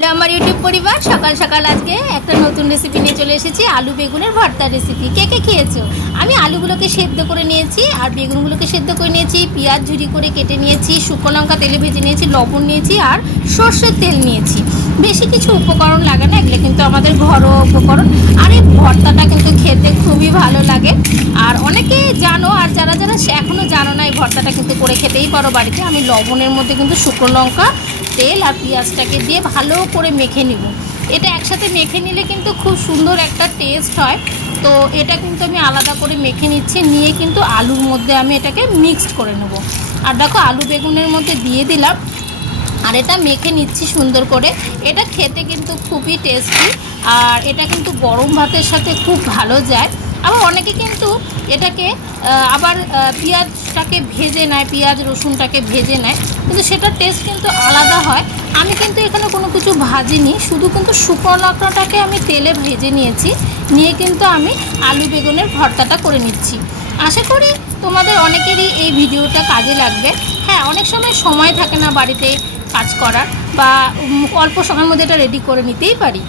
Hello আমার YouTube পরিবার, সকাল সকাল আজকে একটা নতুন রেসিপি নিয়ে চলে এসেছি, আলু বেগুনের ভর্তার রেসিপি কে কে খেয়েছো? আমি আলুগুলোকে সেদ্ধ করে নিয়েছি, আর বেগুনগুলোকে সেদ্ধ করে নিয়েছি, পেঁয়াজ ঝুরি করে কেটে নিয়েছি, শুকনো লঙ্কা, তেলে ভেজে নিয়েছি, লবণ নিয়েছি, আর সর্ষের তেল নিয়েছি। বেশি কিছু উপকরণ লাগে না, এগুলো কিন্তু আমাদের ঘরোয়া উপকরণ। আর এই ভর্তাটা কিন্তু খেতে খুবই ভালো লাগে। আর অনেকে জানো, আর যারা যারা এখনও জানো না, এই ভর্তাটা কিন্তু করে খেতেই পারো বাড়িতে। আমি লবণের মধ্যে কিন্তু শুকনো লঙ্কা তেল আর পেঁয়াজটাকে দিয়ে ভালো করে মেখে নিব। এটা একসাথে মেখে নিলে কিন্তু খুব সুন্দর একটা টেস্ট হয়। তো এটা কিন্তু আমি আলাদা করে মেখে নিচ্ছি, নিয়ে কিন্তু আলুর মধ্যে আমি এটাকে মিক্সড করে নেব। আর দেখো আলু বেগুনের মধ্যে দিয়ে দিলাম। আর এটা মেখে নিচ্ছি সুন্দর করে। এটা খেতে কিন্তু খুবই টেস্টি আর এটা কিন্তু গরম ভাতের সাথে খুব ভালো যায়। আবার অনেকে কিন্তু এটাকে আবার পেঁয়াজটাকে ভেজে নেয়, পেঁয়াজ, রসুনটাকে ভেজে নেয়। কিন্তু সেটার টেস্ট কিন্তু আলাদা হয়। আমি কিন্তু এখানে কোনো কিছু ভাজিনি, শুধু কিন্তু শুকনো লঙ্কাটাকে আমি তেলে ভেজে নিয়েছি। নিয়ে কিন্তু আমি আলু বেগুনের ভর্তাটা করে নিচ্ছি। আশা করি তোমাদের অনেকেরই এই ভিডিওটা কাজে লাগবে। হ্যাঁ অনেক সময় সময় থাকে না বাড়িতে কাজ করার, বা অল্প সময়ের মধ্যে এটা রেডি করে নিতেই পারি।